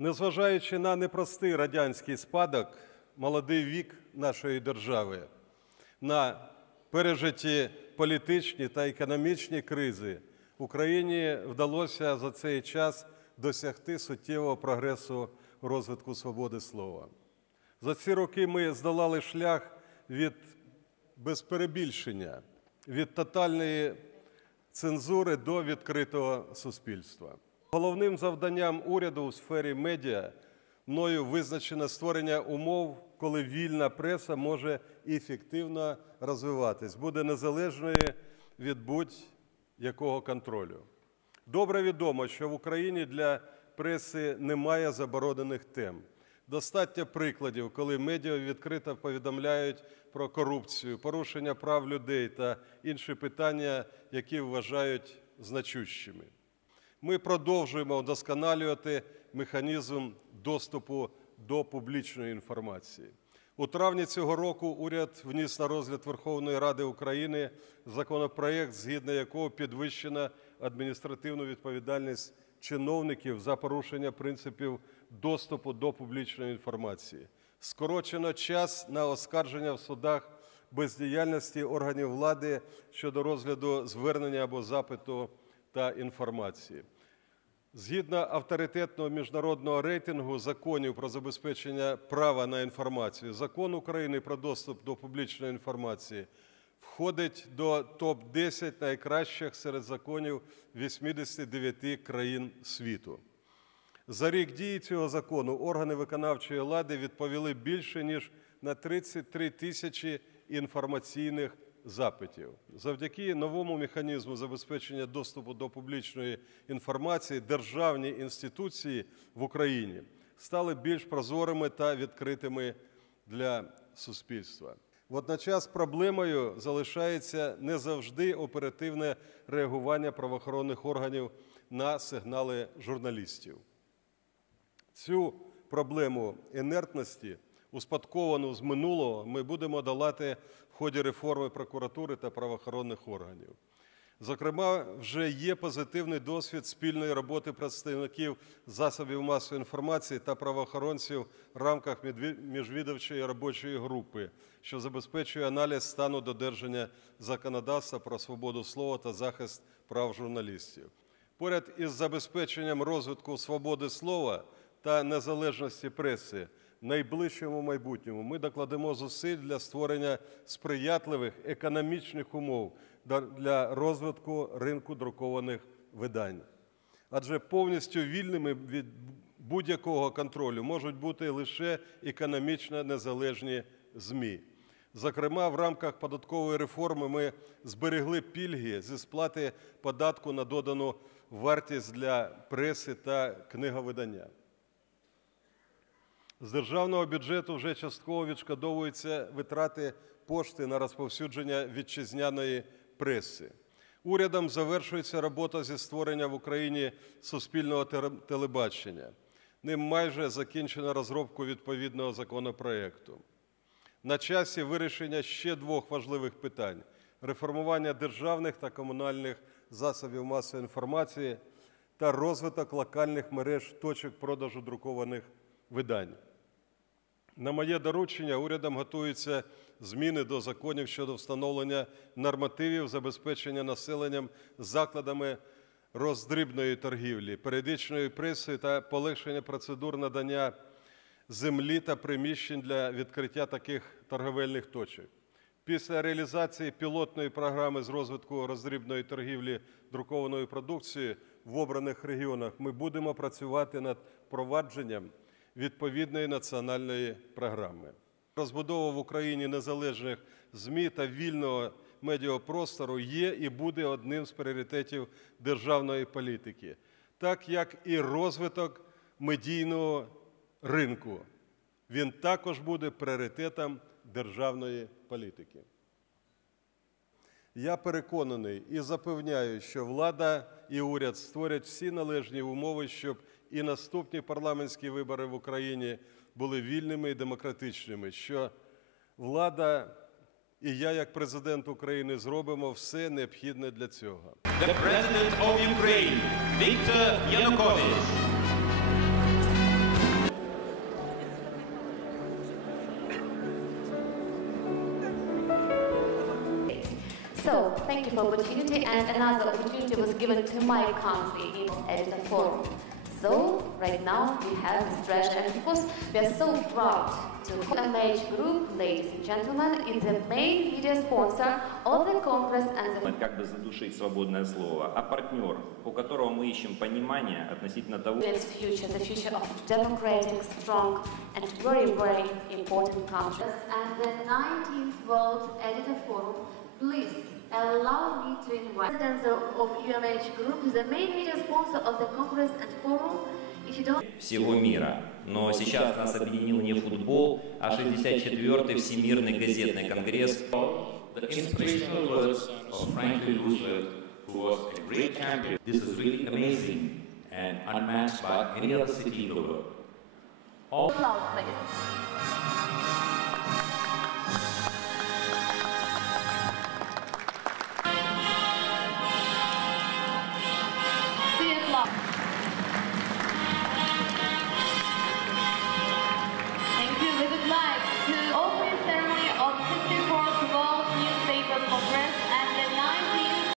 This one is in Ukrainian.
Незважаючи на непростий радянський спадок, молодий вік нашої держави, на пережиті політичні та економічні кризи, Україні вдалося за цей час досягти суттєвого прогресу розвитку свободи слова. За ці роки ми здолали шлях від без перебільшення, від тотальної цензури до відкритого суспільства. Головним завданням уряду у сфері медіа мною визначено створення умов, коли вільна преса може ефективно розвиватись, буде незалежною від будь-якого контролю. Добре відомо, що в Україні для преси немає заборонених тем. Достатньо прикладів, коли медіа відкрито повідомляють про корупцію, порушення прав людей та інші питання, які вважають значущими. Ми продовжуємо вдосконалювати механізм доступу до публічної інформації. У травні цього року уряд вніс на розгляд Верховної Ради України законопроект, згідно якого підвищена адміністративну відповідальність чиновників за порушення принципів доступу до публічної інформації. Скорочено час на оскарження в судах бездіяльності органів влади щодо розгляду звернення або запиту та інформації. Згідно авторитетного міжнародного рейтингу законів про забезпечення права на інформацію, закон України про доступ до публічної інформації входить до топ-10 найкращих серед законів 89 країн світу. За рік дії цього закону органи виконавчої влади відповіли більше ніж на 33 тисячі інформаційних запитів. Завдяки новому механізму забезпечення доступу до публічної інформації державні інституції в Україні стали більш прозорими та відкритими для суспільства. Водночас проблемою залишається не завжди оперативне реагування правоохоронних органів на сигнали журналістів. Цю проблему інертності, успадковану з минулого, ми будемо долати ході реформи прокуратури та правоохоронних органів. Зокрема, вже є позитивний досвід спільної роботи представників засобів масової інформації та правоохоронців в рамках міжвідомчої робочої групи, що забезпечує аналіз стану додержання законодавства про свободу слова та захист прав журналістів. Поряд із забезпеченням розвитку свободи слова та незалежності преси найближчому майбутньому ми докладемо зусиль для створення сприятливих економічних умов для розвитку ринку друкованих видань. Адже повністю вільними від будь-якого контролю можуть бути лише економічно незалежні ЗМІ. Зокрема, в рамках податкової реформи ми зберегли пільги зі сплати податку на додану вартість для преси та книговидання. З державного бюджету вже частково відшкодовуються витрати пошти на розповсюдження вітчизняної преси. Урядом завершується робота зі створення в Україні суспільного телебачення. Ним майже закінчено розробку відповідного законопроекту. На часі вирішення ще двох важливих питань: реформування державних та комунальних засобів масової інформації та розвиток локальних мереж точок продажу друкованих видань. На моє доручення урядом готуються зміни до законів щодо встановлення нормативів забезпечення населенням закладами роздрібної торгівлі, періодичною пресою та полегшення процедур надання землі та приміщень для відкриття таких торговельних точок. Після реалізації пілотної програми з розвитку роздрібної торгівлі друкованою продукцією в обраних регіонах ми будемо працювати над провадженням відповідної національної програми. Розбудова в Україні незалежних ЗМІ та вільного медіапростору є і буде одним з пріоритетів державної політики, так як і розвиток медійного ринку. Він також буде пріоритетом державної політики. Я переконаний і запевняю, що влада і уряд створять всі належні умови, щоб і наступні парламентські вибори в Україні були вільними і демократичними. що влада і я, як президент України, зробимо все необхідне для цього. The President of Ukraine, Viktor Yanukovych. So, thank you for opportunity, and another opportunity was given to my country in, at forum. So, right now we have this treasure and of course we are so proud to MH Group, ladies and gentlemen, is the main media sponsor of the Congress and the как бы задушить свободное слово, а партнер, у которого мы ищем понимание относительно того, Women's future, the future of democratic, strong, and very, very important country. And the 19th World Editor Forum, please Allow me to invite of UMH Group, the main media sponsor of the Congress and Forum. If you don't всего мира. Но сейчас нас объединил не футбол, а 64-й Всемирный газетный конгресс. This is really amazing and unmatched by any other city in the world. 감사합니다.